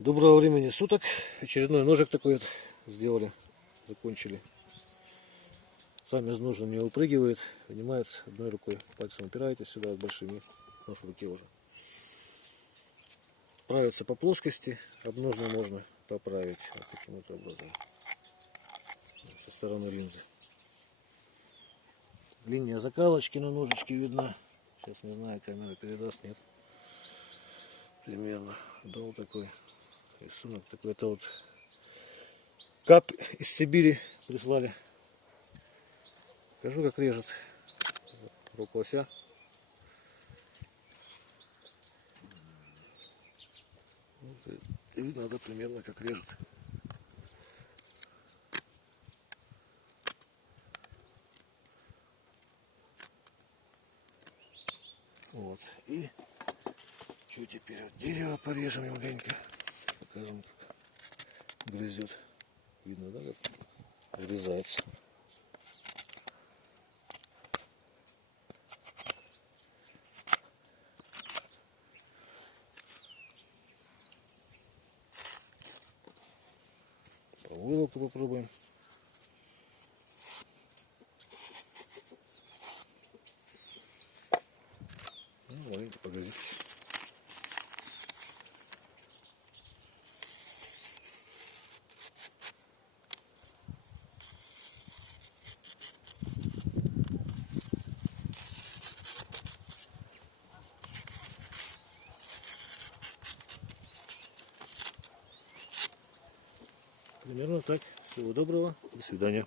Доброго времени суток. Очередной ножик такой вот сделали, закончили. Сам из ножен не выпрыгивает, поднимается одной рукой, пальцем упираетесь сюда, большими, нож в руке уже. Правится по плоскости, обножно можно поправить вот таким вот образом, со стороны линзы. Линия закалочки на ножичке видна. Сейчас не знаю, камера передаст, нет. Примерно. Да, вот такой рисунок. Такой это вот кап из Сибири прислали. Покажу, как режет руку лося. Вот, и видно, да, примерно как режет. Вот. И чуть теперь вот дерево порежем маленько. Покажем, как грызет. Видно, да, как врезается. По вылоку попробуем. Ну, маленько погодите. Примерно так. Всего доброго. До свидания.